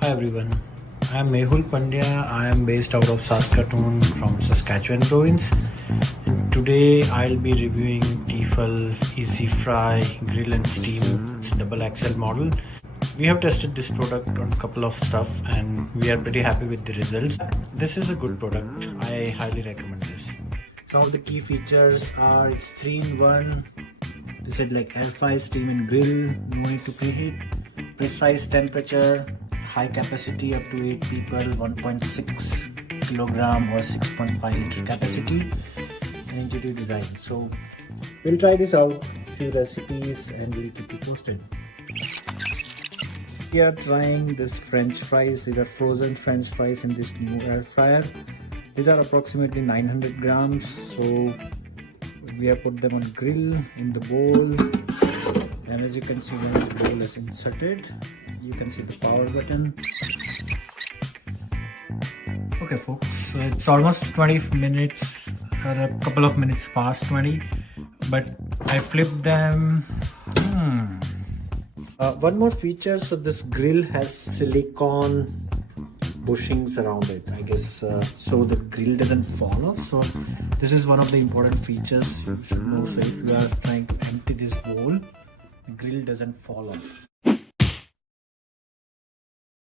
Hi everyone, I am Mehul Pandya. I am based out of Saskatoon from Saskatchewan province. And today I'll be reviewing T-fal Easy Fry Grill and Steam. It's a double XL model. We have tested this product on a couple of stuff and we are pretty happy with the results. This is a good product. I highly recommend this. Some of the key features are it's 3-in-1. They said like air fry, steam and grill, no need to preheat, precise temperature, high capacity up to 8 people, 1.6 kilogram or 6.5 liter capacity, and intuitive design. So we'll try this out, few recipes, and we'll keep you posted. We are trying this French fries. These are frozen French fries in this new air fryer. These are approximately 900 grams. So we have put them on grill in the bowl, and as you can see, when the bowl is inserted, you can see the power button. Okay folks, so it's almost 20 minutes or a couple of minutes past 20, but I flipped them. One more feature, so this grill has silicone bushings around it, I guess, so the grill doesn't fall off. So this is one of the important features you should know. So if you are trying to empty this bowl, the grill doesn't fall off.